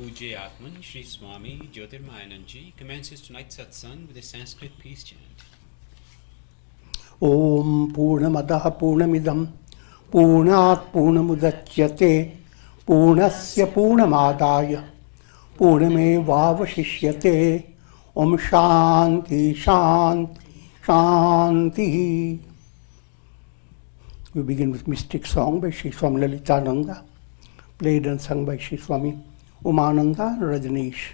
Pujya Atman Shri Swami Jyotirmayananda commences tonight's Satsang with a Sanskrit peace chant. Om Purnamadaha Purnamidam Purnat Purnamudachyate Purnasya Purnamadaya Purnamevavashishyate Om Shanti Shanti Shanti. We begin with mystic song by Shri Swami Lalitananda, played and sung by Shri Swami Umananda Rajneesh.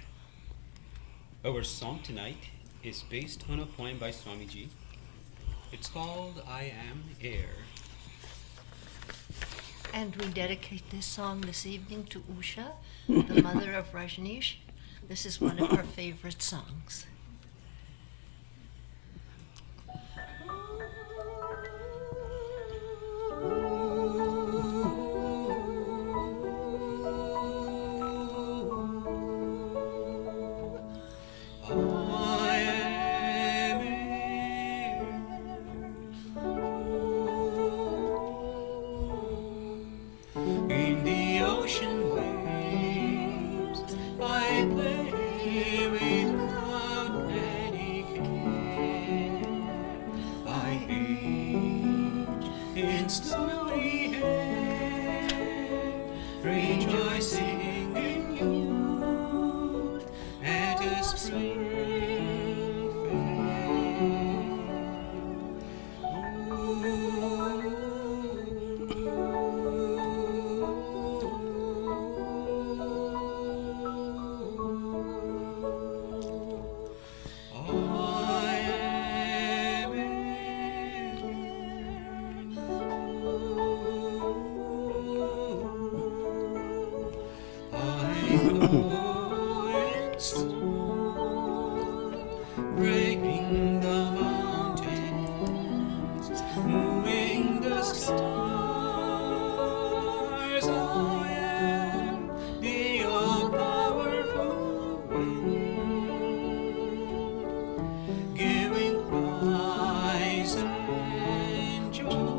Our song tonight is based on a poem by Swamiji. It's called I Am Air. And we dedicate this song this evening to Usha, the mother of Rajneesh. This is one of her favorite songs. Breaking the mountains, moving the stars, I am the all-powerful wind, giving rise and joy.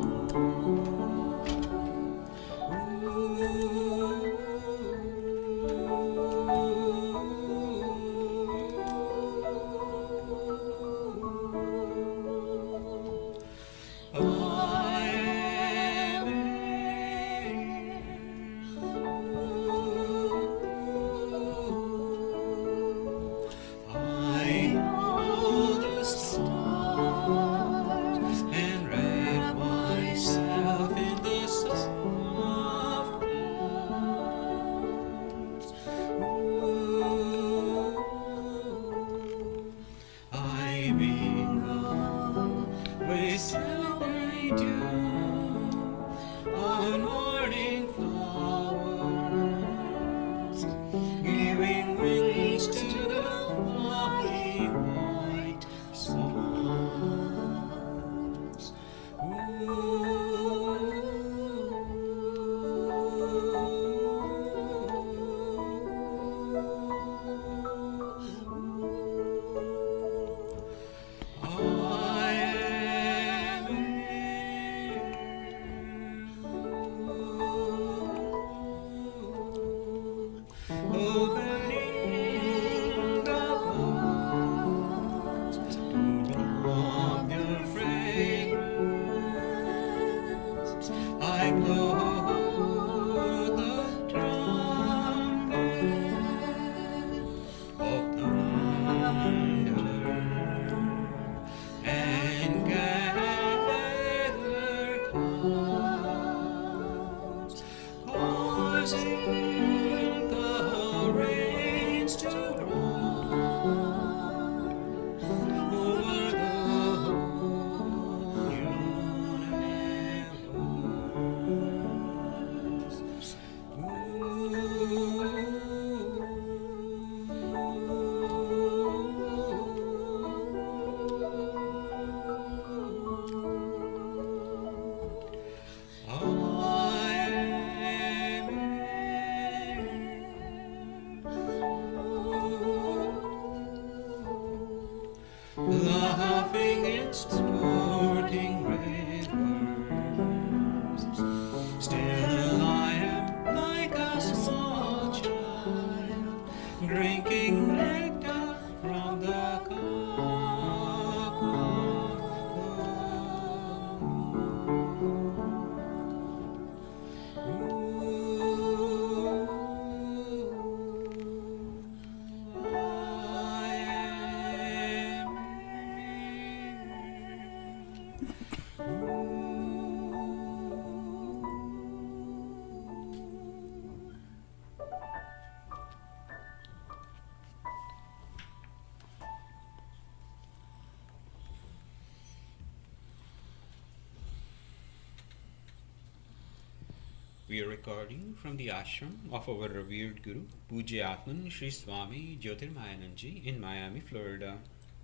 we are recording from the ashram of our revered Guru, Pujya Atman Sri Swami Jyotirmayananda in Miami, Florida.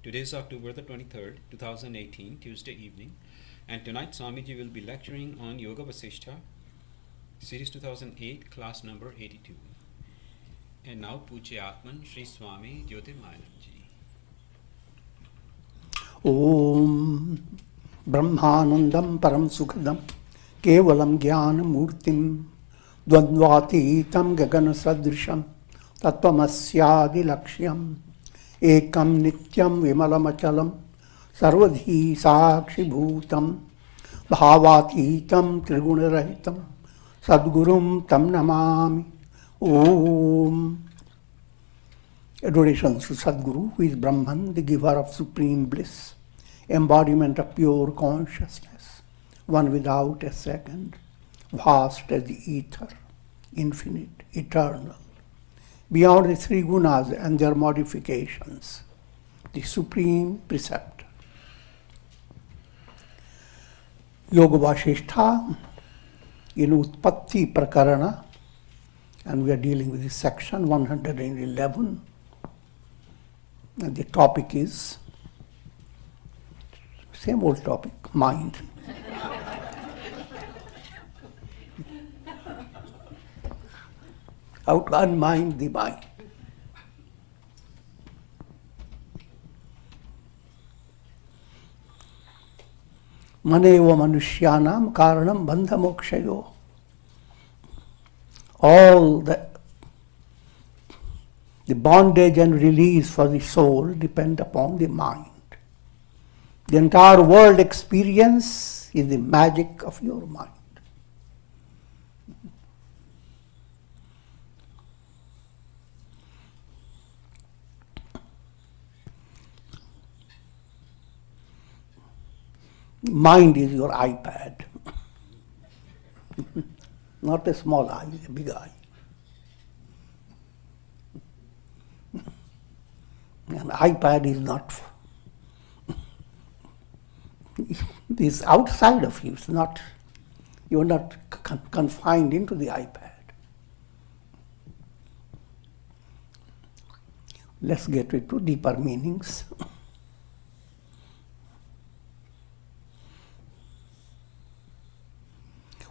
Today is October the 23rd, 2018, Tuesday evening, and tonight Swamiji will be lecturing on Yoga Vasistha, Series 2008, class number 82. And now Pujya Atman Sri Swami Jyotirmayananda. Om Brahmanandam Param Sukhadam Kevalam Jnana Murtim Dvandvatitam Gagana Sadrisham Tattvamasya Lakshyam Ekam Nityam Vimalamachalam Sarvadhi Sakshi Bhutam Bhavatitam Trigunarahitam Sadgurum Tam Namami. Om. Adoration to Sadguru, who is Brahman, the giver of supreme bliss, embodiment of pure consciousness, one without a second, vast as the ether, infinite, eternal, beyond the three gunas and their modifications, the supreme preceptor. Yoga Vasistha in Utpatti Prakarana, and we are dealing with this section 111. And the topic is, same old topic, mind. How to unmind the mind. Maneva manushyanam karanam bandha mokshayo. All the bondage and release for the soul depend upon the mind. The entire world experience is the magic of your mind. Mind is your iPad. Not a small eye, a big eye. An iPad is not, is outside of you. It's not, you're not confined into the iPad. Let's get into deeper meanings.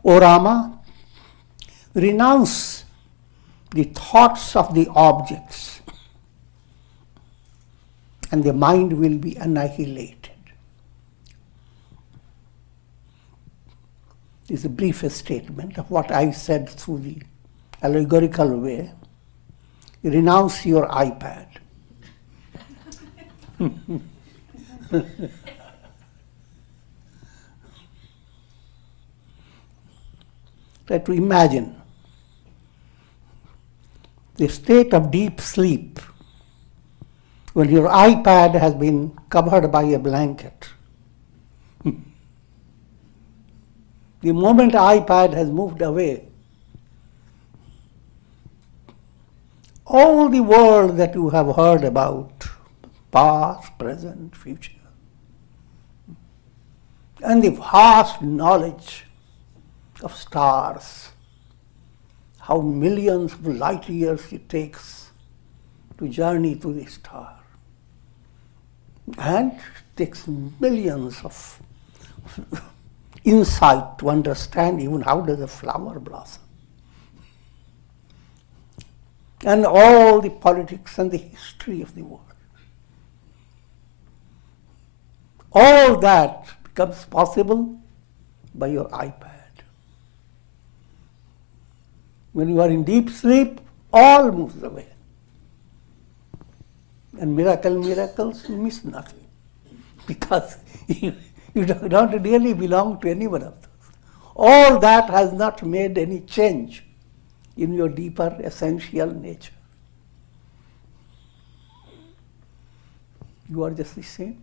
O Rama, renounce the thoughts of the objects, and the mind will be annihilated. This is a brief statement of what I said through the allegorical way. Renounce your iPad. Try to imagine the state of deep sleep when your iPad has been covered by a blanket. The moment iPad has moved away, all the world that you have heard about, past, present, future, and the vast knowledge of stars, how millions of light years it takes to journey to the star. And it takes millions of insight to understand even how does a flower blossom. And all the politics and the history of the world. All that becomes possible by your iPad. When you are in deep sleep, all moves away. And miracles, you miss nothing. Because you don't really belong to any one of those. All that has not made any change in your deeper essential nature. You are just the same.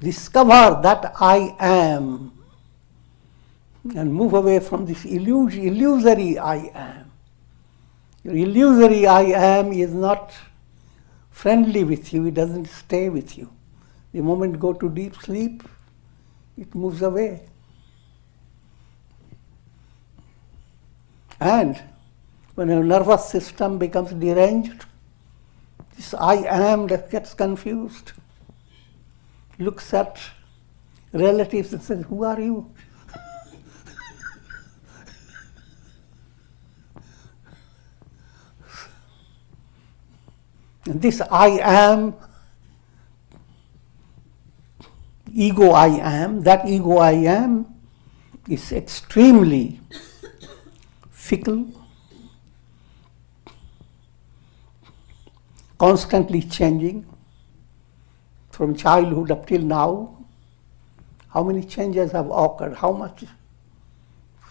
Discover that I am and move away from this illusory I am. Your illusory I am is not friendly with you, it doesn't stay with you. The moment you go to deep sleep, it moves away. And when your nervous system becomes deranged, this I am that gets confused, looks at relatives and says, "Who are you?" And this I am, ego I am, that ego I am is extremely fickle, constantly changing. From childhood up till now, how many changes have occurred? How much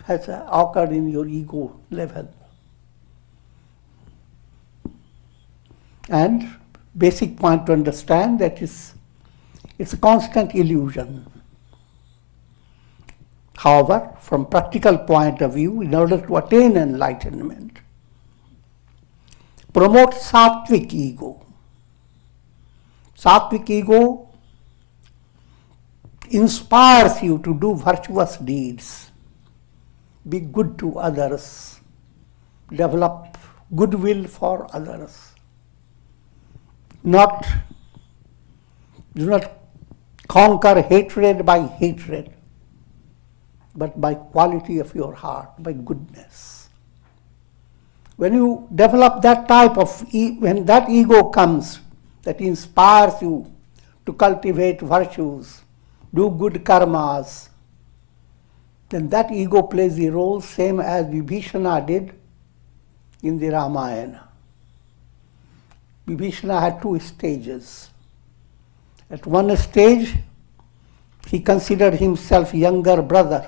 has occurred in your ego level? And basic point to understand that it's a constant illusion. However, from practical point of view, in order to attain enlightenment, promote sattvic ego. Sattvic ego inspires you to do virtuous deeds, be good to others, develop goodwill for others. Do not conquer hatred by hatred, but by quality of your heart, by goodness. When you develop that type of, when that ego comes, that inspires you to cultivate virtues, do good karmas, then that ego plays the role same as Vibhishana did in the Ramayana. Vibhishana had two stages. At one stage, he considered himself younger brother,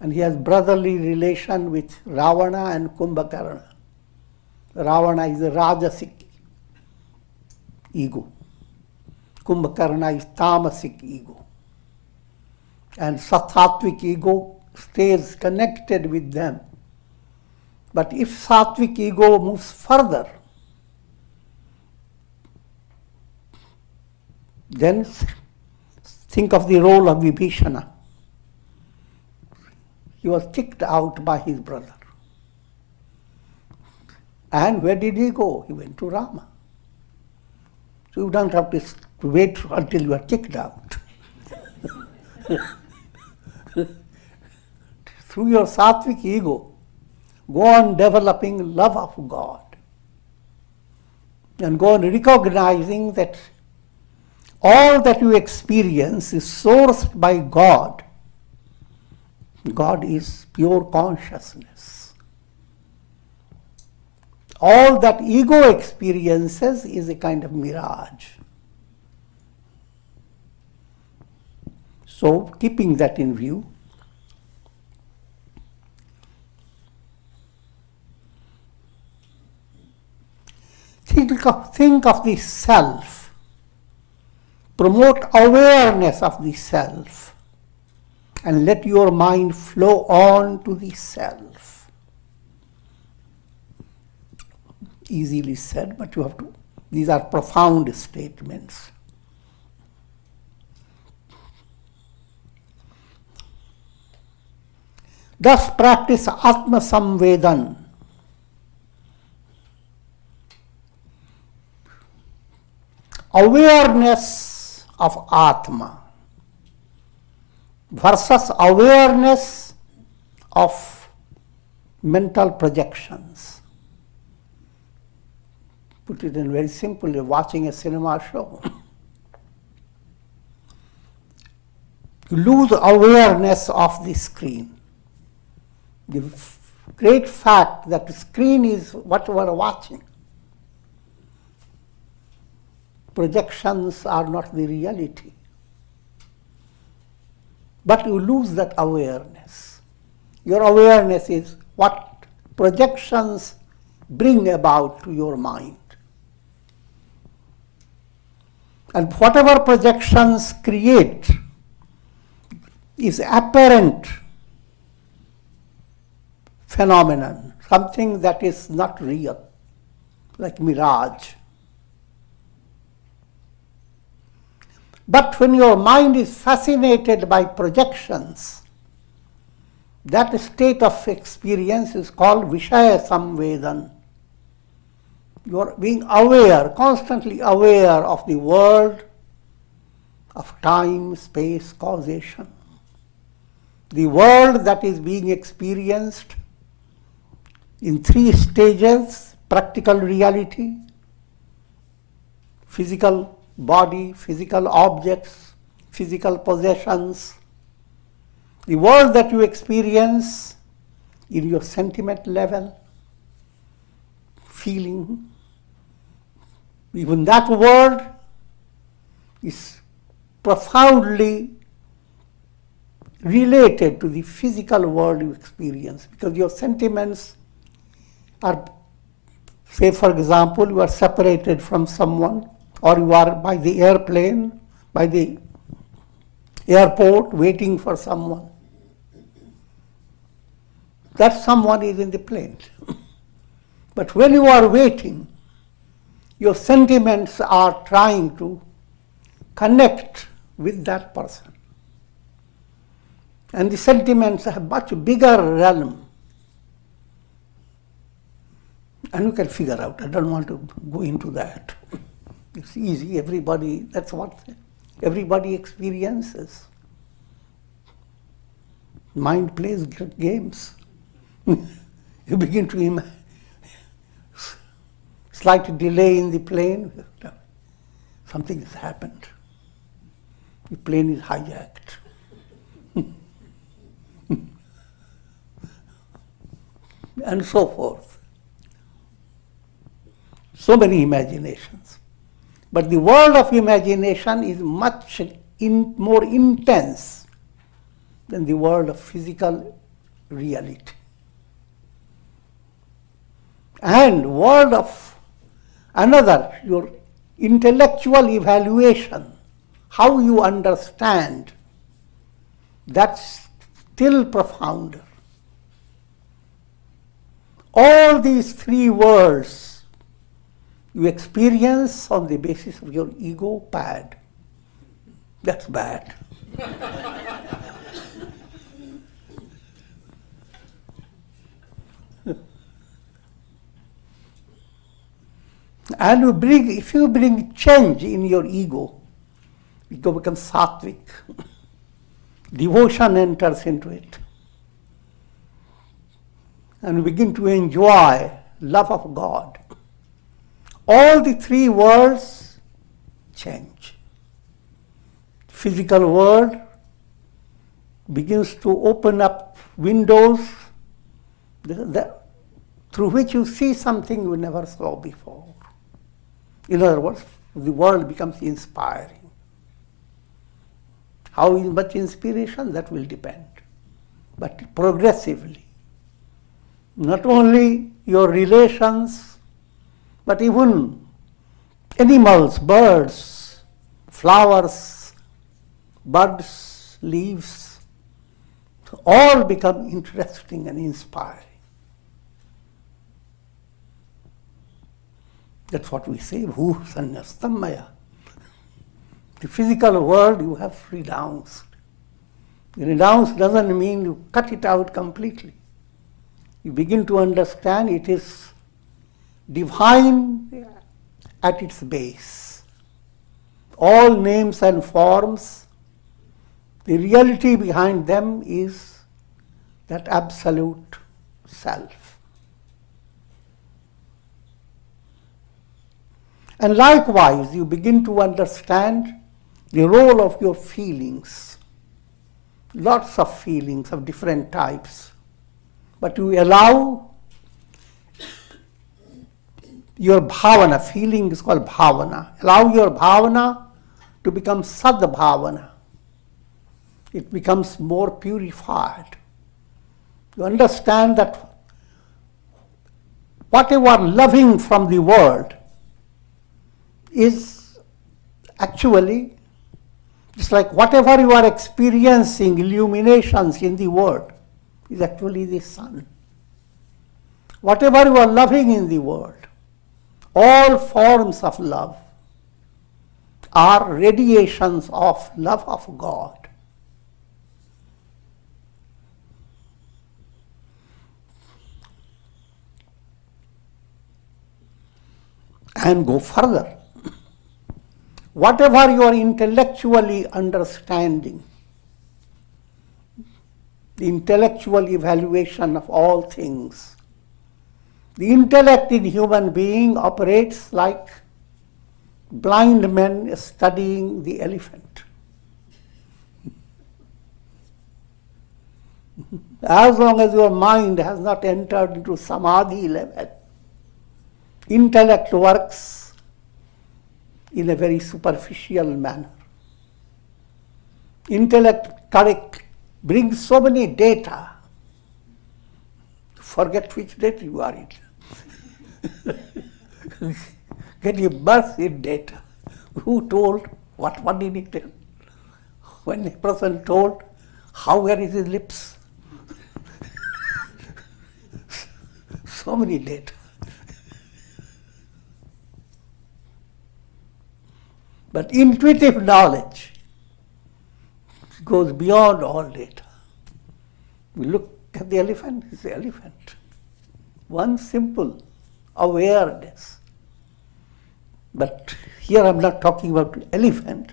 and he has brotherly relation with Ravana and Kumbhakarna. Ravana is a rajasic ego. Kumbhakarna is tamasic ego. And sattvic ego stays connected with them. But if sattvic ego moves further, then think of the role of Vibhishana. He was kicked out by his brother. And where did he go? He went to Rama. So you don't have to wait until you are kicked out. Through your sattvic ego, go on developing love of God. And go on recognizing that all that you experience is sourced by God. God is pure consciousness. All that ego experiences is a kind of mirage. So, keeping that in view, think of the self. Promote awareness of the self and let your mind flow on to the self. Easily said, but you have to, these are profound statements. Thus practice Atma Samvedan. Awareness of Atma versus awareness of mental projections. Put it in very simply, watching a cinema show. You lose awareness of the screen. The great fact that the screen is what we are watching. Projections are not the reality. But you lose that awareness. Your awareness is what projections bring about to your mind. And whatever projections create is apparent phenomenon, something that is not real, like mirage. But when your mind is fascinated by projections, That state of experience is called Vishaya Samvedan. You are being aware, constantly aware of the world, of time, space, causation. The world that is being experienced in three stages: practical reality, physical body, physical objects, physical possessions. The world that you experience in your sentiment level, feeling, even that world is profoundly related to the physical world you experience, because your sentiments are, say for example, you are separated from someone, or you are by the airplane, by the airport waiting for someone. That someone is in the plane. But when you are waiting, your sentiments are trying to connect with that person. And the sentiments have much bigger realm. And you can figure out, I don't want to go into that. It's easy, that's what everybody experiences. Mind plays games. You begin to imagine slight delay in the plane, something has happened. The plane is hijacked. And so forth. So many imaginations. But the world of imagination is much more intense than the world of physical reality. And world of another, your intellectual evaluation, how you understand, that's still profounder. All these three worlds you experience on the basis of your ego pad. That's bad. And if you bring change in your ego becomes sattvic. Devotion enters into it. And you begin to enjoy love of God. All the three worlds change. Physical world begins to open up windows through which you see something you never saw before. In other words, the world becomes inspiring. How much inspiration? That will depend. But progressively. Not only your relations, but even animals, birds, flowers, buds, leaves, all become interesting and inspiring. That's what we say, Bhu Sanyastam Maya. The physical world you have renounced. Renounce doesn't mean you cut it out completely. You begin to understand it is divine at its base. All names and forms, the reality behind them is that absolute self. And likewise, you begin to understand the role of your feelings. Lots of feelings of different types. But you allow your bhavana, feeling is called bhavana. Allow your bhavana to become sadbhavana. It becomes more purified. You understand that whatever loving from the world is actually just like whatever you are experiencing, illuminations in the world, is actually the sun. Whatever you are loving in the world, all forms of love are radiations of love of God. and go further. Whatever you are intellectually understanding, the intellectual evaluation of all things, the intellect in human being operates like blind men studying the elephant. As long as your mind has not entered into samadhi level, intellect works in a very superficial manner. Intellect brings so many data, forget which data you are in. Get immersed in data. Who told? What did he tell? When a person told, how were his lips? So many data. But intuitive knowledge goes beyond all data. We look at the elephant, it's the elephant. One simple awareness. But here I'm not talking about elephant,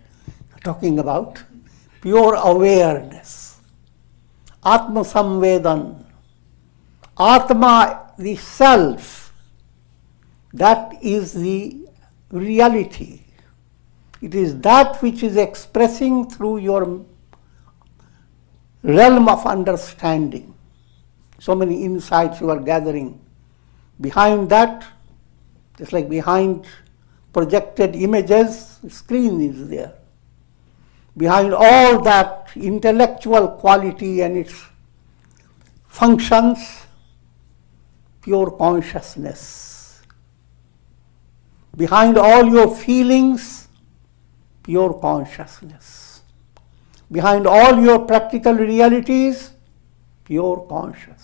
I'm talking about pure awareness. Atma samvedan. Atma, the self, that is the reality. It is that which is expressing through your realm of understanding. So many insights you are gathering. Behind that, just like behind projected images, the screen is there. Behind all that intellectual quality and its functions, pure consciousness. Behind all your feelings, pure consciousness. Behind all your practical realities, pure consciousness.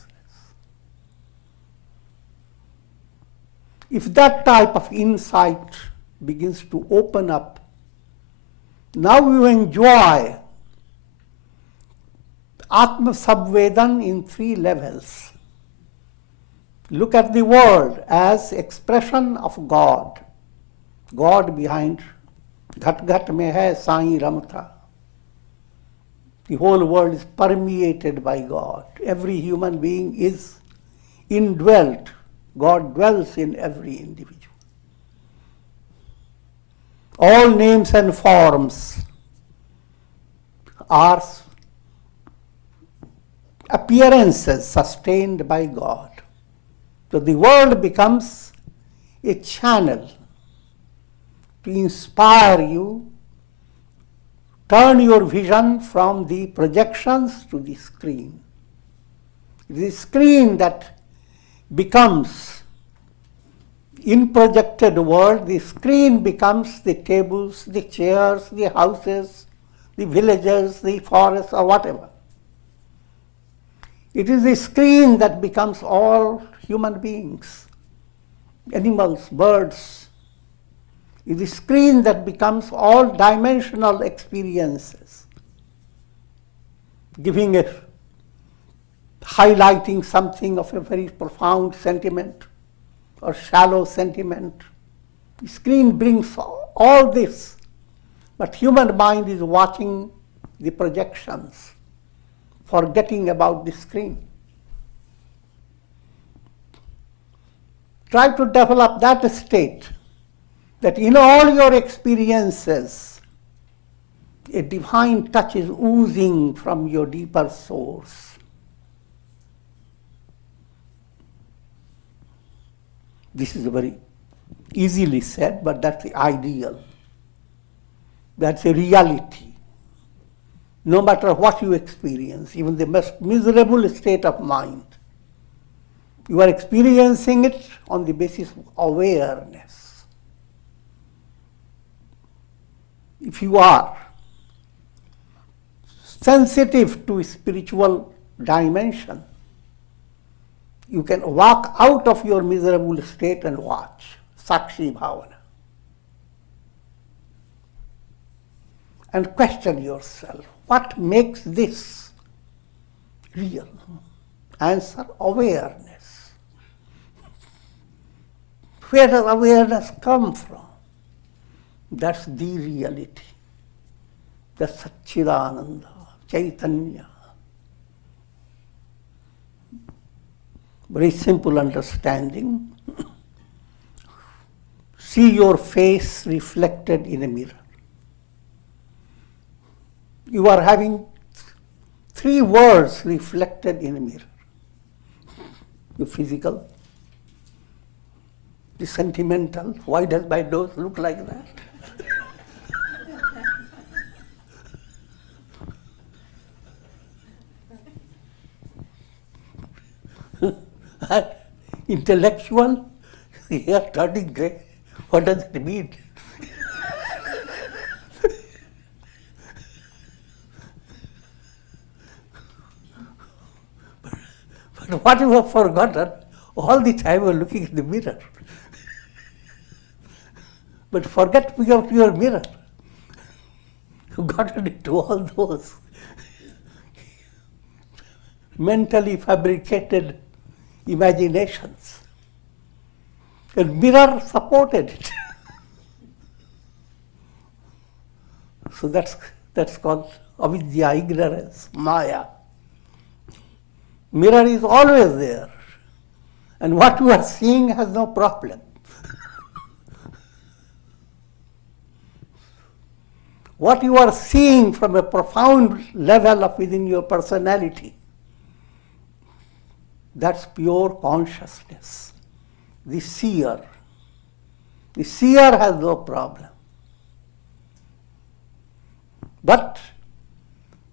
If that type of insight begins to open up, now you enjoy Atma Sabvedan in 3 levels. Look at the world as expression of God. God behind Ghat Ghat mein hai Sai Ramta. The whole world is permeated by God. Every human being is indwelt. God dwells in every individual. All names and forms are appearances sustained by God. So the world becomes a channel to inspire you, turn your vision from the projections to the screen. The screen that becomes, in projected world, the screen becomes the tables, the chairs, the houses, the villages, the forests, or whatever. It is the screen that becomes all human beings, animals, birds. It is the screen that becomes all dimensional experiences, highlighting something of a very profound sentiment or shallow sentiment. The screen brings all this, but human mind is watching the projections, forgetting about the screen. Try to develop that state, that in all your experiences, a divine touch is oozing from your deeper source. This is very easily said, but that's the ideal. That's a reality. No matter what you experience, even the most miserable state of mind, you are experiencing it on the basis of awareness. If you are sensitive to spiritual dimension, you can walk out of your miserable state and watch. Sakshi Bhavana. And question yourself, what makes this real? Answer, awareness. Where does awareness come from? That's the reality. That's Satchidananda, Chaitanya. Very simple understanding. See your face reflected in a mirror. You are having 3 words reflected in a mirror. The physical, the sentimental. Why does my nose look like that? Intellectual, hair turning grey. What does it mean? But what you have forgotten, all the time you are looking in the mirror. But forget your mirror. You got into all those mentally fabricated imaginations. And mirror supported it. So that's called avidya, ignorance, maya. Mirror is always there. And what you are seeing has no problem. What you are seeing from a profound level of within your personality, that's pure consciousness. The seer. The seer has no problem. But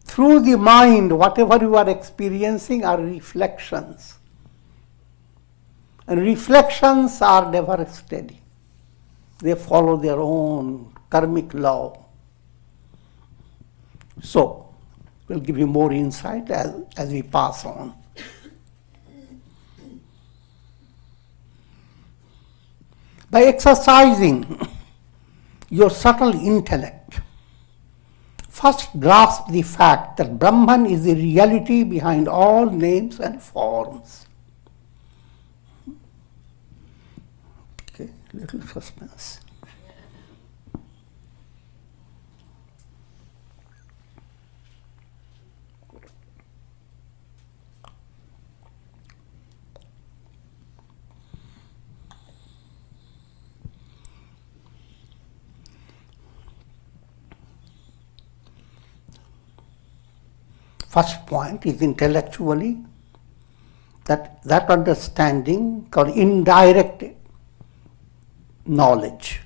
through the mind, whatever you are experiencing are reflections. And reflections are never steady. They follow their own karmic law. So, we'll give you more insight as we pass on. By exercising your subtle intellect, first grasp the fact that Brahman is the reality behind all names and forms. Okay, little suspense. First point is intellectually that understanding called indirect knowledge.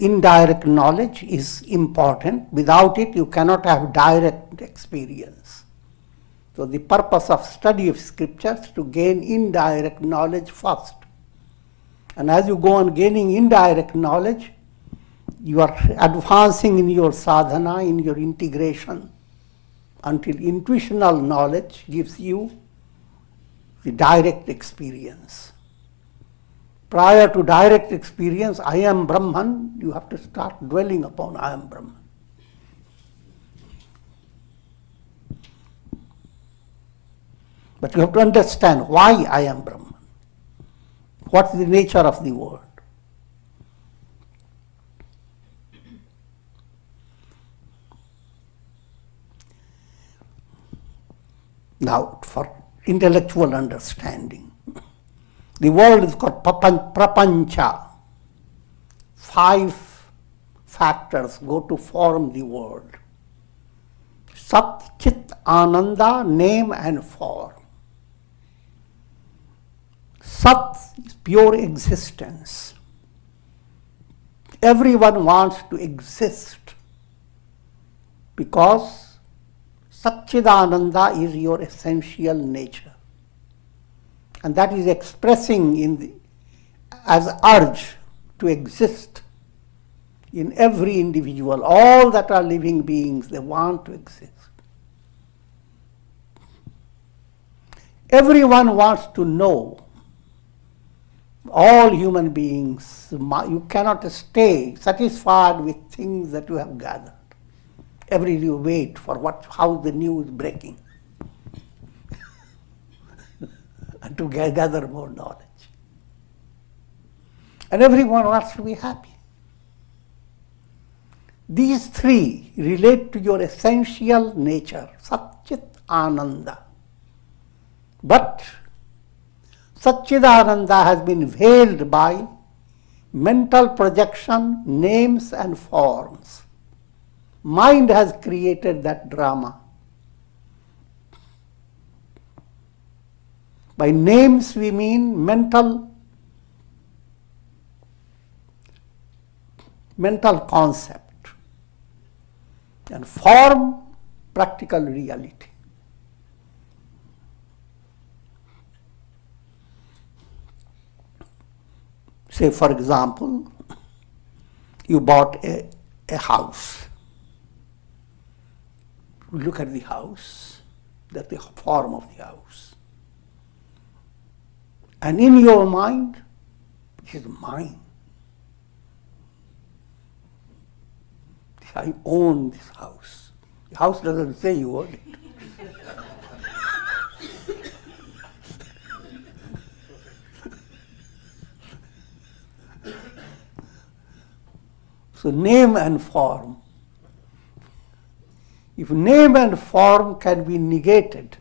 Indirect knowledge is important. Without it, you cannot have direct experience. So the purpose of study of scriptures is to gain indirect knowledge first. And as you go on gaining indirect knowledge, you are advancing in your sadhana, in your integration, until intuitional knowledge gives you the direct experience. Prior to direct experience, I am Brahman, you have to start dwelling upon I am Brahman. But you have to understand why I am Brahman. What is the nature of the world? Now, for intellectual understanding, the world is called prapancha. 5 factors go to form the world. Sat, Chit, Ananda, name and form. Sat is pure existence. Everyone wants to exist because Satchidananda is your essential nature. And that is expressing as urge to exist in every individual. All that are living beings, they want to exist. Everyone wants to know. All human beings, you cannot stay satisfied with things that you have gathered. Every day you wait for how the news is breaking and to gather more knowledge. And everyone wants to be happy. These three relate to your essential nature, Satchit Ananda. But Satchidananda has been veiled by mental projection, names and forms. Mind has created that drama. By names we mean mental concept, and form, practical reality. Say, for example, you bought a house. You look at the house, that's the form of the house. And in your mind, it is mine. I own this house. The house doesn't say you own it. So name and form. If name and form can be negated,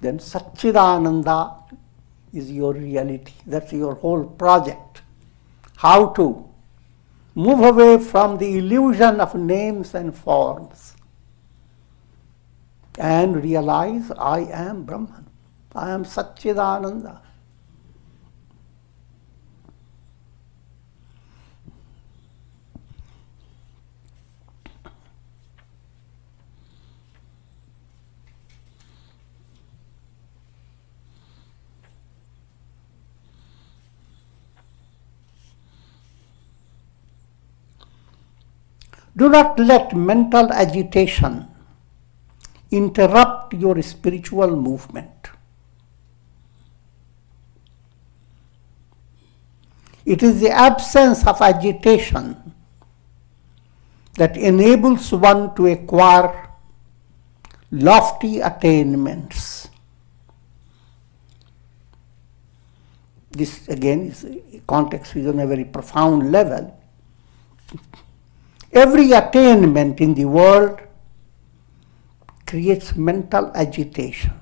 then Satchidananda is your reality. That's your whole project. How to move away from the illusion of names and forms and realize I am Brahman. I am Satchidananda. Do not let mental agitation interrupt your spiritual movement. It is the absence of agitation that enables one to acquire lofty attainments. This again is context is on a very profound level. Every attainment in the world creates mental agitation.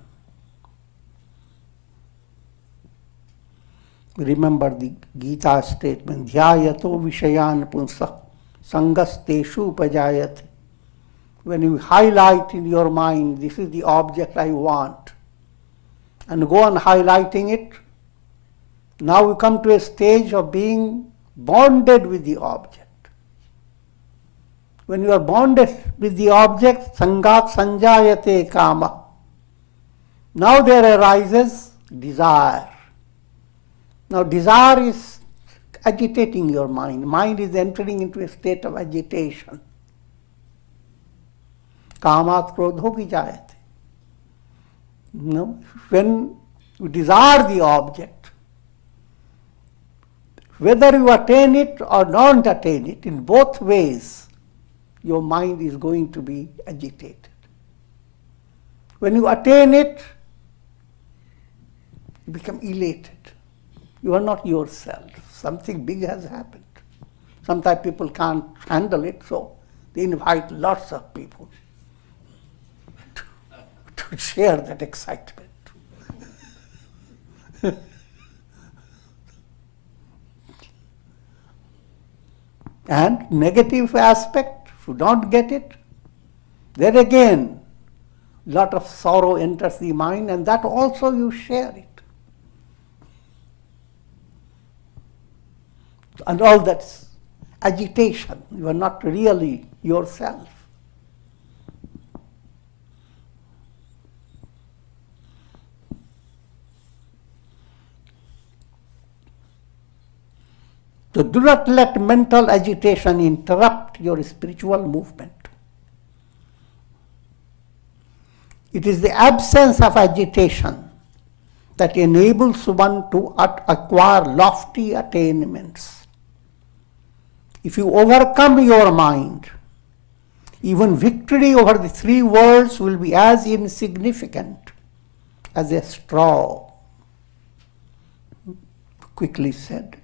Remember the Gita statement, Dhyayato Vishayan Punsa Sangasteshu Upajayate. When you highlight in your mind, this is the object I want, and go on highlighting it, now you come to a stage of being bonded with the object. When you are bonded with the object, sangat sanjayate kama. Now there arises desire. Now desire is agitating your mind. Mind is entering into a state of agitation. Kamat krodho vijayate. No? When you desire the object, whether you attain it or don't attain it, in both ways, your mind is going to be agitated. When you attain it, you become elated. You are not yourself. Something big has happened. Sometimes people can't handle it, so they invite lots of people to share that excitement. And negative aspect, if you don't get it, then again, lot of sorrow enters the mind, and that also you share it. And all that's agitation. You are not really yourself. So do not let mental agitation interrupt your spiritual movement. It is the absence of agitation that enables one to acquire lofty attainments. If you overcome your mind, even victory over the three worlds will be as insignificant as a straw. quickly said.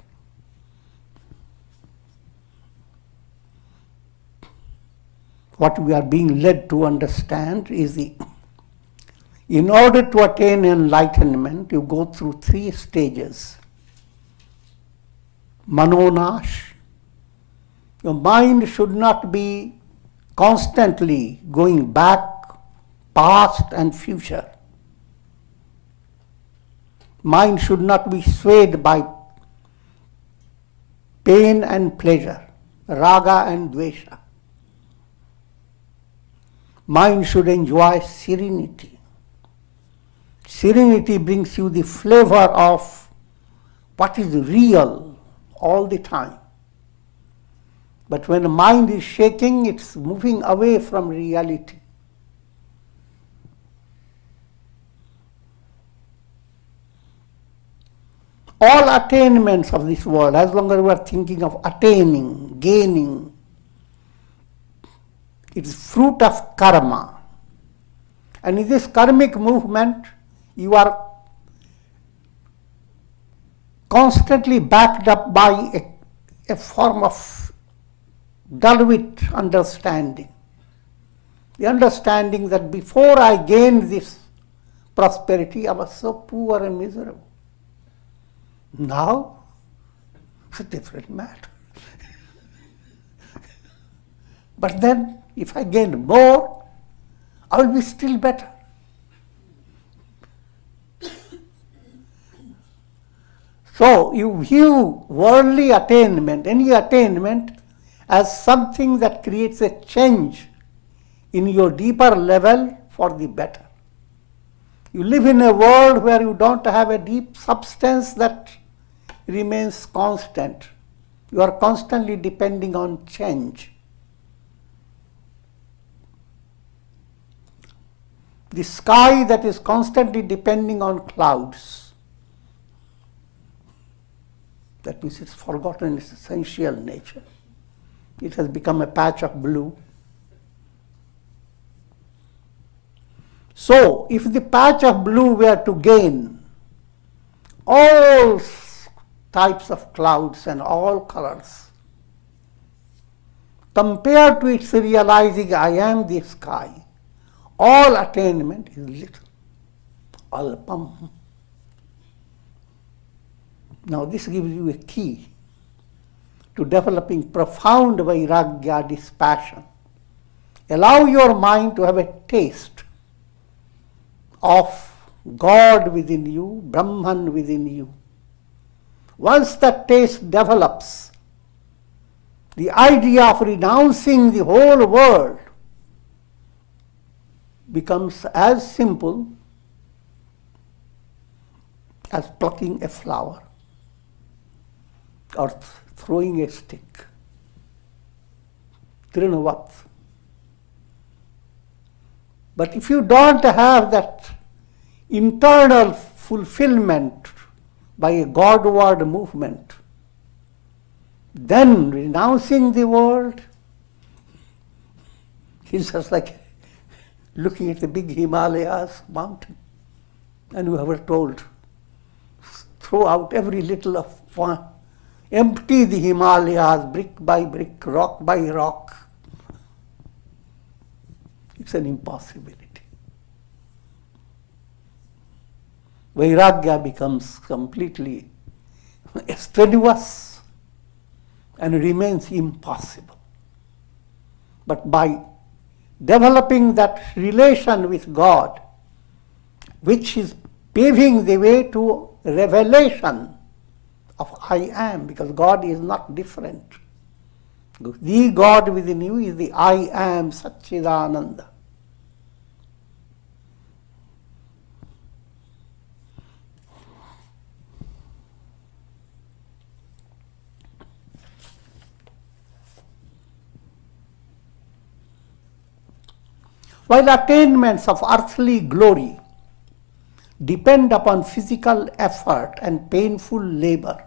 What we are being led to understand is in order to attain enlightenment, you go through 3 stages. Manonash. Your mind should not be constantly going back, past and future. Mind should not be swayed by pain and pleasure, raga and dvesha. Mind should enjoy serenity. Serenity brings you the flavor of what is real all the time. But when the mind is shaking, it's moving away from reality. All attainments of this world, as long as we are thinking of attaining, gaining, it is fruit of karma. And in this karmic movement, you are constantly backed up by a form of dull-wit understanding. The understanding that before I gained this prosperity, I was so poor and miserable. Now, it's a different matter. But then, if I gain more, I will be still better. So, you view worldly attainment, any attainment, as something that creates a change in your deeper level for the better. You live in a world where you don't have a deep substance that remains constant. You are constantly depending on change. The sky that is constantly depending on clouds. That means it's forgotten its essential nature. It has become a patch of blue. So, if the patch of blue were to gain all types of clouds and all colors, compared to its realizing I am the sky, all attainment is little, alpam. Now this gives you a key to developing profound vairagya, dispassion. Allow your mind to have a taste of God within you, Brahman within you. Once that taste develops, the idea of renouncing the whole world becomes as simple as plucking a flower or throwing a stick. Trinavat. But if you don't have that internal fulfillment by a Godward movement, then renouncing the world is just like looking at the big Himalayas mountain. And we were told, throw out every little of one, empty the Himalayas brick by brick, rock by rock. It's an impossibility. Vairagya becomes completely strenuous and remains impossible. But by developing that relation with God, which is paving the way to revelation of I am, because God is not different. The God within you is the I am Satchidananda. While attainments of earthly glory depend upon physical effort and painful labor,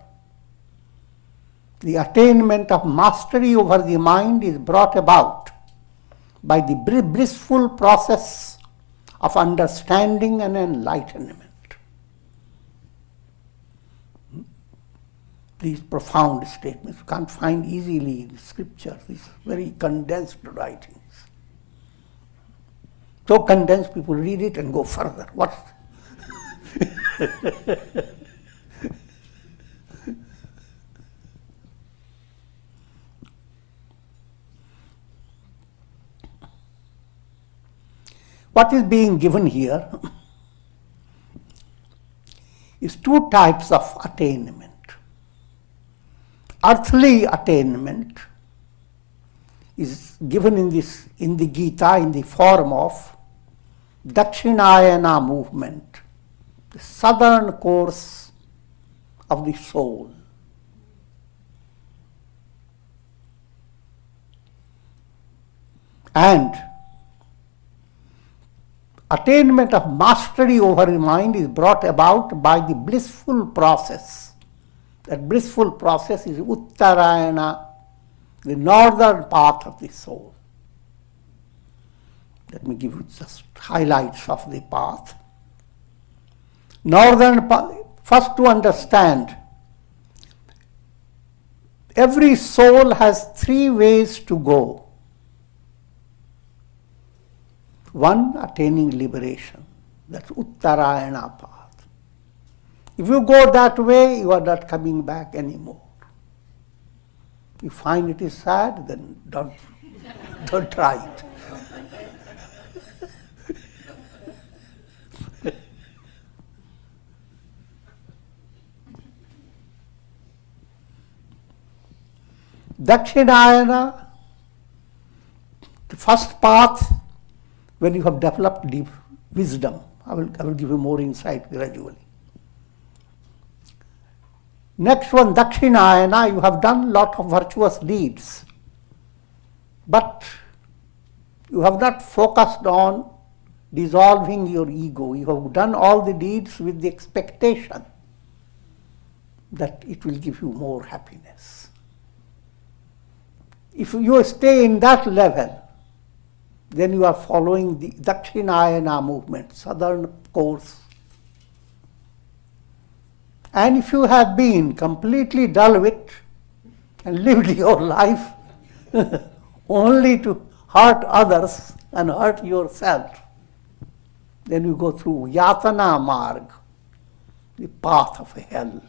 the attainment of mastery over the mind is brought about by the blissful process of understanding and enlightenment. these profound statements. You can't find easily in scripture, these very condensed writings. So condensed, people read it and go further. What? What is being given here is two types of attainment. Earthly attainment is given in the Gita in the form of Dakshinayana movement, the southern course of the soul. And attainment of mastery over the mind is brought about by the blissful process. That blissful process is Uttarayana, the northern path of the soul. Let me give you just highlights of the path. Northern path, first to understand, every soul has three ways to go. One, attaining liberation. That's Uttarayana path. If you go that way, you are not coming back anymore. You find it is sad, then don't try it. Dakshinayana, the first path, when you have developed deep wisdom. I will give you more insight gradually. Next one, Dakshinayana, you have done lot of virtuous deeds, but you have not focused on dissolving your ego. You have done all the deeds with the expectation that it will give you more happiness. If you stay in that level, then you are following the Dakshinayana movement, southern course. And if you have been completely dull-wit and lived your life only to hurt others and hurt yourself, then you go through Yatana Marg, the path of hell,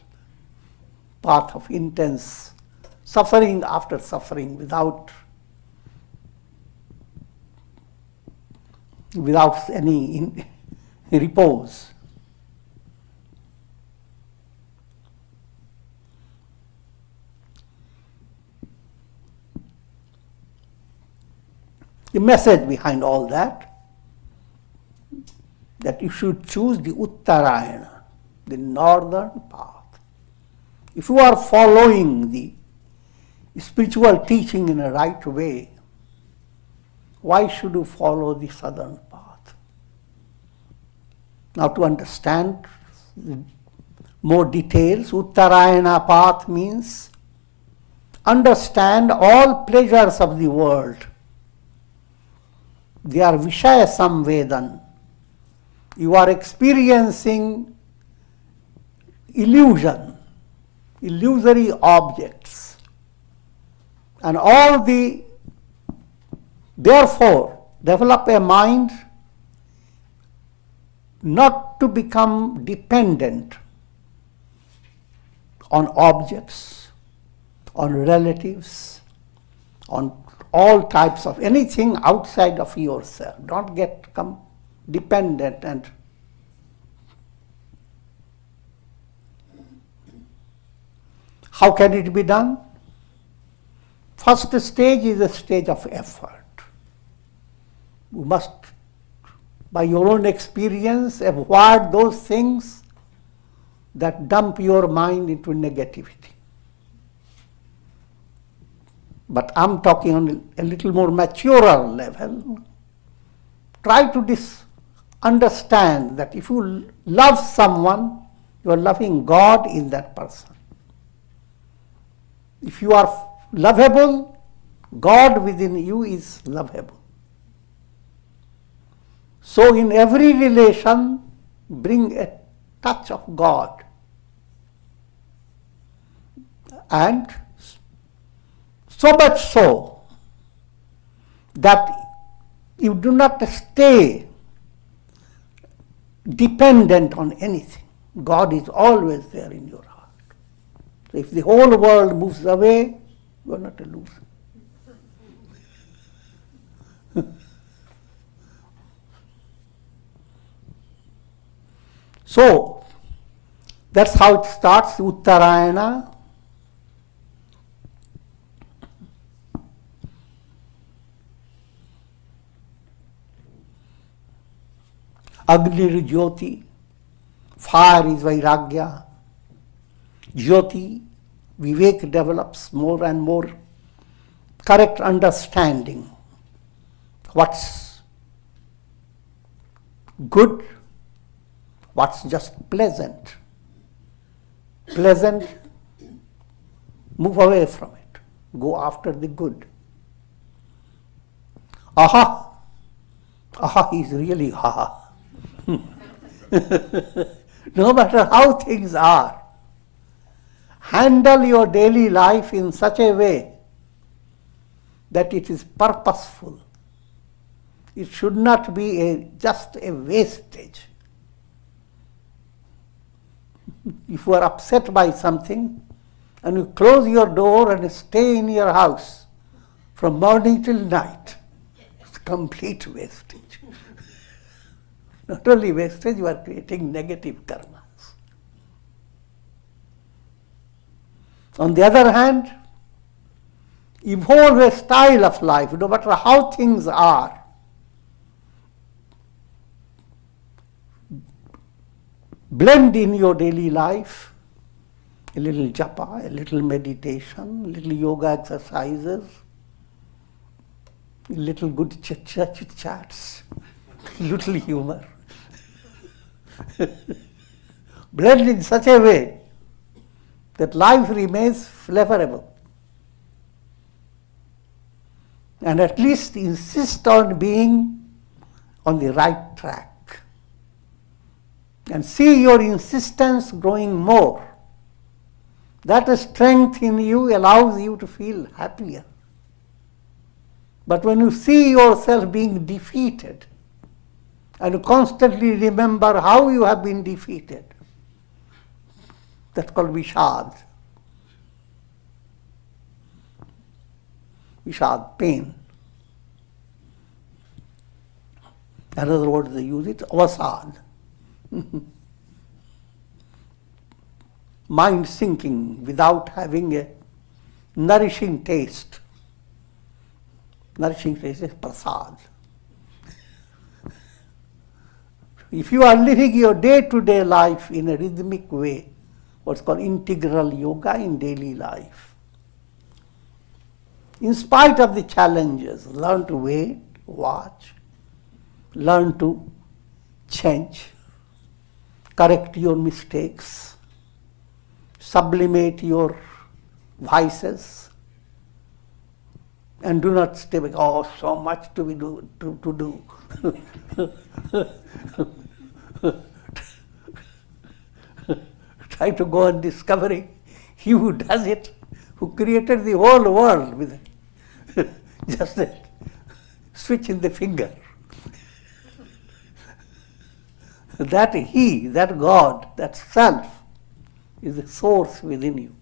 path of intense suffering after suffering without any repose. The message behind all that you should choose the Uttarayana, the northern path. If you are following the spiritual teaching in a right way, why should you follow the southern path? Now, to understand more details, Uttarayana path means understand all pleasures of the world. They are Vishaya Samvedan. You are experiencing illusion, illusory objects. And therefore, develop a mind not to become dependent on objects, on relatives, on all types of anything outside of yourself. Don't become dependent. And how can it be done? First stage is a stage of effort. You must, by your own experience, avoid those things that dump your mind into negativity. But I'm talking on a little more mature level. Try to understand that if you love someone, you are loving God in that person. If you are lovable, God within you is lovable. So in every relation, bring a touch of God. And so much so that you do not stay dependent on anything. God is always there in your heart. So if the whole world moves away, you are not a loser. So, that's how it starts, Uttarayana. Agni Jyoti, fire is Vairagya. Jyoti, Vivek develops more and more correct understanding. What's good, what's just pleasant. Pleasant, move away from it. Go after the good. Aha! Aha is really aha. No matter how things are, handle your daily life in such a way that it is purposeful. It should not be just a wastage. If you are upset by something and you close your door and stay in your house from morning till night, it's complete wastage. Not only wastage, you are creating negative karmas. On the other hand, evolve a style of life, no matter how things are. Blend in your daily life a little japa, a little meditation, a little yoga exercises, a little good chit-chats, a little humor. Blend in such a way that life remains flavorable. And at least insist on being on the right track. And see your insistence growing more. That strength in you allows you to feel happier. But when you see yourself being defeated, and you constantly remember how you have been defeated, that's called Vishad. Vishad, pain. Another word they use it, avasad. Mind sinking without having a nourishing taste. Nourishing taste is prasad. If you are living your day-to-day life in a rhythmic way, what's called integral yoga in daily life, in spite of the challenges, learn to wait, watch, learn to change, correct your mistakes, sublimate your vices, and do not stay back, oh, so much to do. Try to go on discovering he who does it, who created the whole world with just a switch in the finger. That he, that God, that self is the source within you.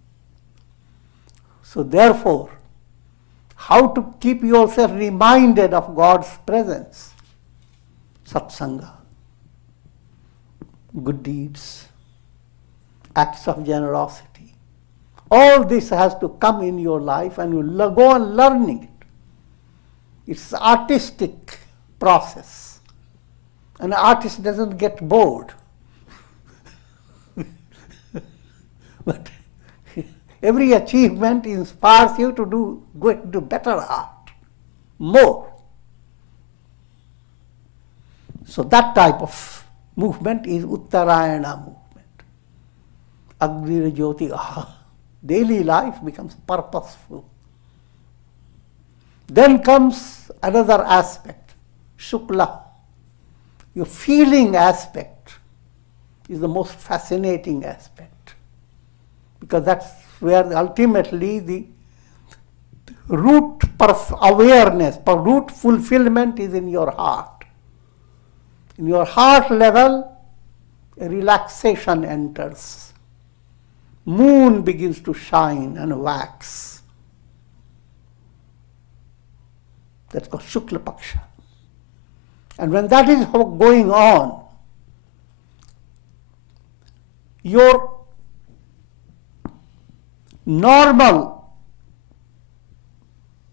So therefore, how to keep yourself reminded of God's presence? Satsanga, good deeds, acts of generosity. All this has to come in your life and you go on learning it. It's an artistic process. An artist doesn't get bored. But every achievement inspires you to do better art, more. So that type of movement is Uttarayana movement. Agni Jyoti, daily life becomes purposeful. Then comes another aspect, Shukla. Your feeling aspect is the most fascinating aspect, because that's where ultimately the root awareness, root fulfillment is in your heart. In your heart level, a relaxation enters. Moon begins to shine and wax. That's called Shukla Paksha. And when that is going on, your normal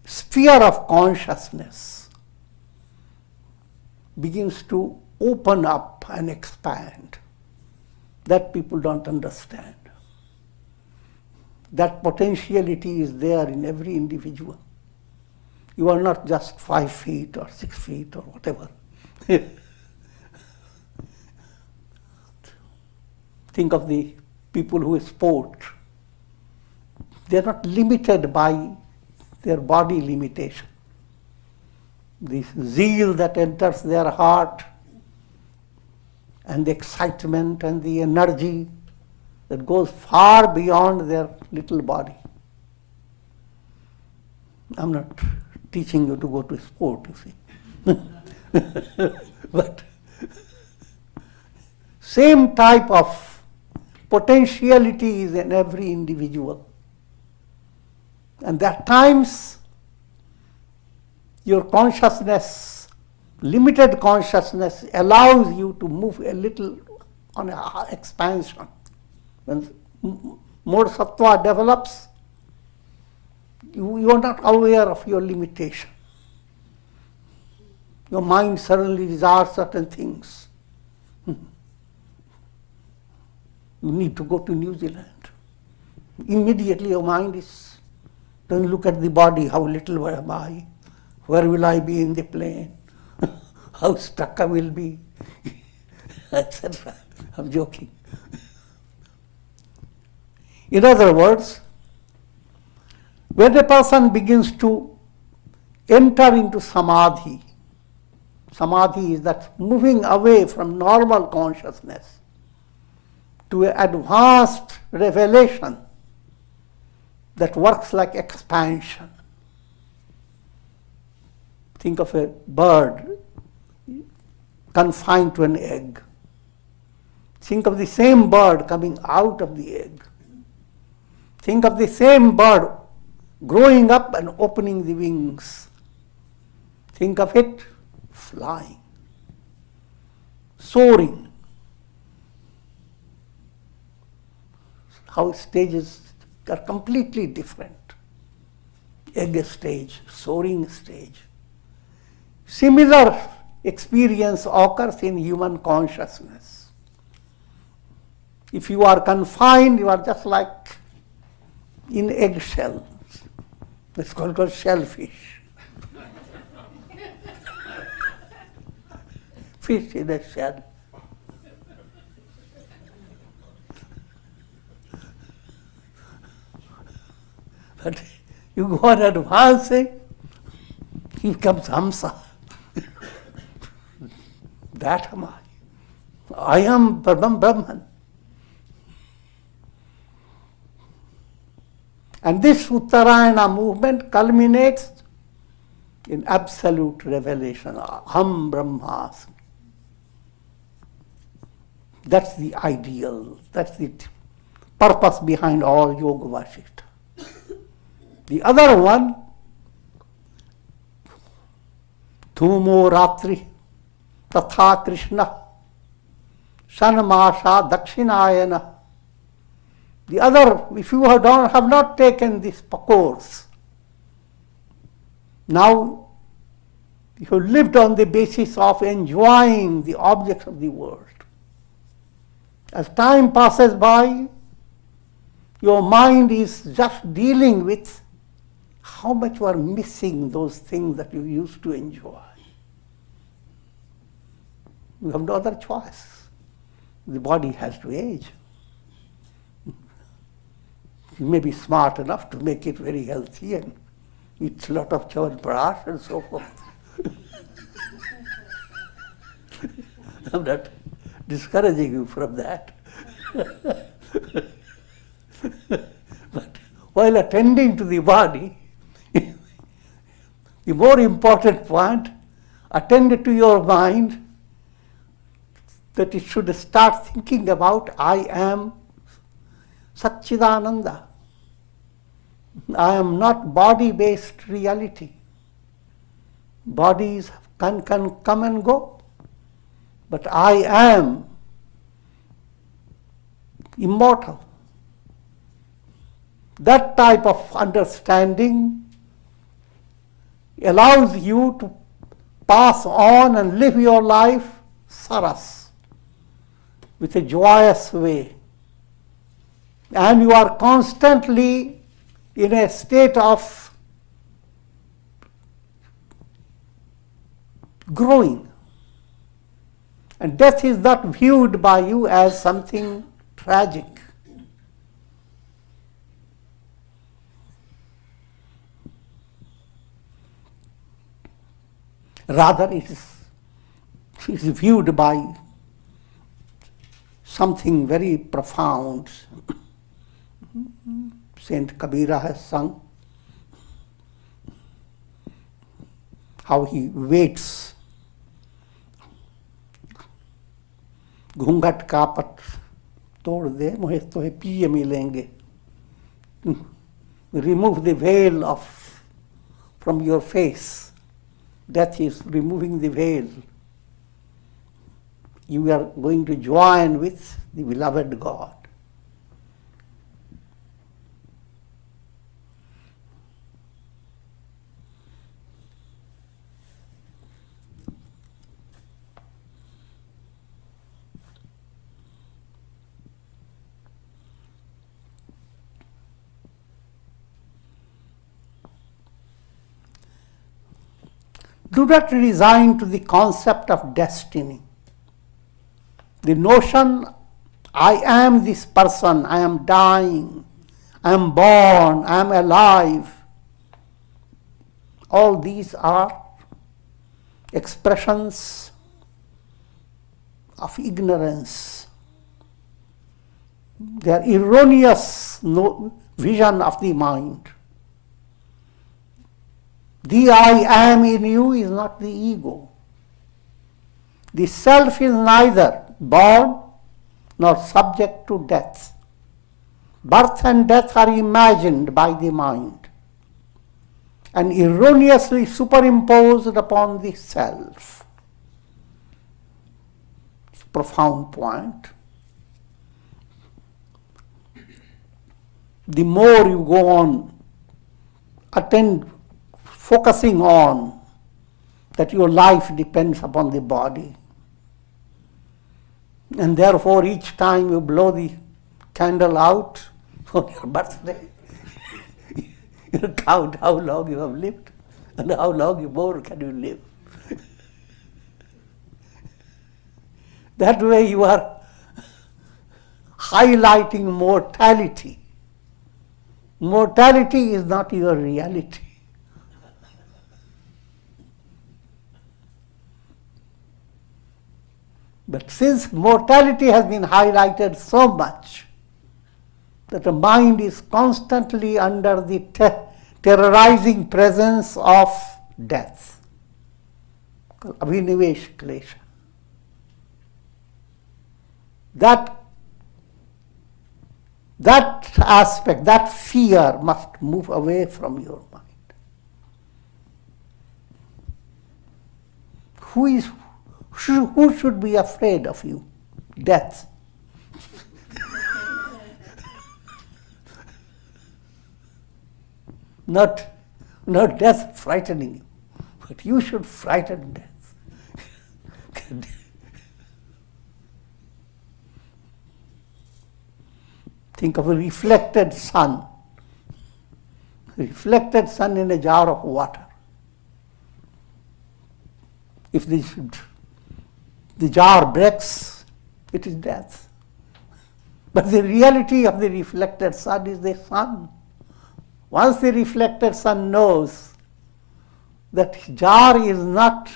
sphere of consciousness begins to open up and expand. That people don't understand. That potentiality is there in every individual. You are not just 5 feet or 6 feet or whatever. Think of the people who sport. They are not limited by their body limitation. The zeal that enters their heart and the excitement and the energy that goes far beyond their little body. I'm not teaching you to go to sport, you see. But same type of potentiality is in every individual. And at times, your consciousness, limited consciousness, allows you to move a little on an expansion. When more sattva develops, you are not aware of your limitation. Your mind suddenly desires certain things. You need to go to New Zealand. Immediately your mind doesn't look at the body, how little am I, where will I be in the plane, how stuck I will be, etc. I'm joking. In other words, when a person begins to enter into samadhi, samadhi is that moving away from normal consciousness to an advanced revelation that works like expansion. Think of a bird confined to an egg. Think of the same bird coming out of the egg. Think of the same bird growing up and opening the wings. Think of it flying, soaring. How stages are completely different. Egg stage, soaring stage. Similar experience occurs in human consciousness. If you are confined, you are just like in eggshells. It's called shellfish. Fish in a shell. But you go on advancing, he becomes Hamsa. That am I. I am Brahman. And this Uttarayana movement culminates in absolute revelation. Aham Brahmasmi. That's the ideal. That's the purpose behind all Yoga Vasistha. The other one, Dhumo Ratri, Tatha Krishna, Sanmasha Dakshinayana. The other, if you have not taken this course, now you have lived on the basis of enjoying the objects of the world. As time passes by, your mind is just dealing with how much you are missing those things that you used to enjoy. You have no other choice. The body has to age. You may be smart enough to make it very healthy and eat a lot of chawanprash and so forth. I'm not discouraging you from that. But while attending to the body, the more important point, attend to your mind that it should start thinking about I am Satchidananda. I am not body-based reality. Bodies can come and go, but I am immortal. That type of understanding allows you to pass on and live your life saras, with a joyous way. And you are constantly in a state of growing. And death is not viewed by you as something tragic. Rather, it is viewed by something very profound. Saint Kabira has sung how he waits. घूंघट carpet तोड़ दे मुझे तोहे पिए मिलेंगे. Remove the veil from your face. Death is removing the veil. You are going to join with the beloved God. Do not resign to the concept of destiny. The notion, I am this person, I am dying, I am born, I am alive. All these are expressions of ignorance. They are erroneous vision of the mind. The I am in you is not the ego. The self is neither born nor subject to death. Birth and death are imagined by the mind and erroneously superimposed upon the self. It's a profound point. The more you go on, focusing on that your life depends upon the body, and therefore each time you blow the candle out on your birthday, you count how long you have lived and how long more can you live. That way you are highlighting mortality. Mortality is not your reality. But since mortality has been highlighted so much that the mind is constantly under the terrorizing presence of death, Abhinivesh Klesha, that aspect, that fear must move away from your mind. Who should be afraid of you? Death. Not death frightening you, but you should frighten death. Think of a reflected sun. Reflected sun in a jar of water. If the jar breaks, it is death. But the reality of the reflected sun is the sun. Once the reflected sun knows that jar is not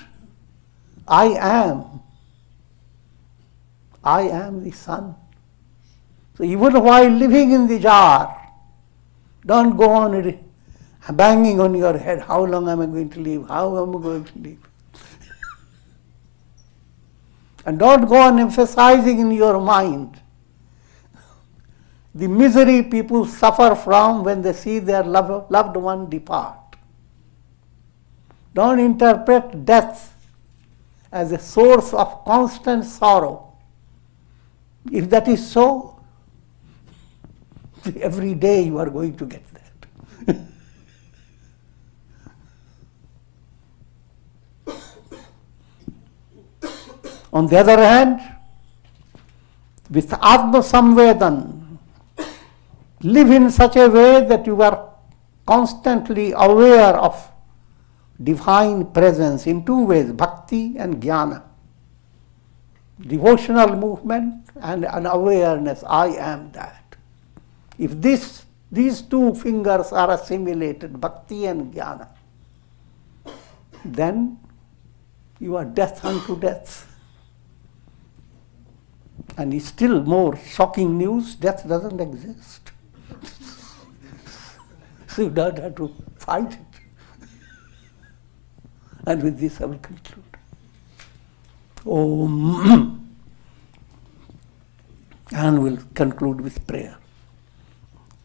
I am the sun. So even while living in the jar, Don't go on banging on your head, how long am I going to live, how am I going to live. And don't go on emphasizing in your mind the misery people suffer from when they see their loved one depart. Don't interpret death as a source of constant sorrow. If that is so, every day you are going to get that. On the other hand, with Atma Samvedan, live in such a way that you are constantly aware of divine presence in two ways, bhakti and jnana. Devotional movement and an awareness, I am that. If these two fingers are assimilated, bhakti and jnana, then you are death unto death. And it's still more shocking news, death doesn't exist. So you don't have to fight it. And with this I will conclude. Om. And we'll conclude with prayer.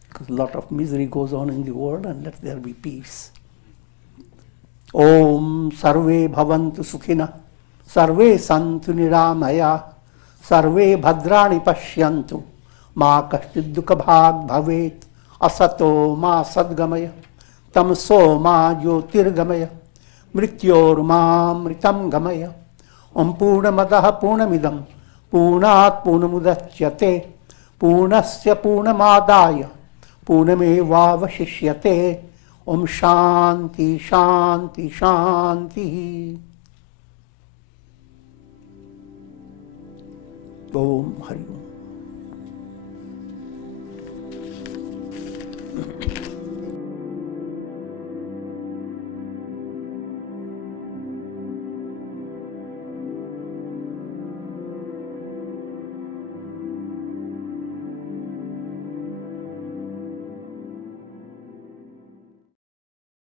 Because a lot of misery goes on in the world, and let there be peace. Om Sarve Bhavantu Sukhina, Sarve Santu Niramaya, Sarve Bhadrani Pashyantu, Ma Kashchid Dukha Bhag Bhavet, Asato Ma Sadgamaya, Tamso Ma Jyotirgamaya, Mrityor Ma Mritam Gamaya, Om Purnamadaha Purnamidam, Purnat Purnamudachyate, Purnasya Purnamadaya, Purnameva Vashishyate, Om Shanti Shanti Shanti. Om Hari Om.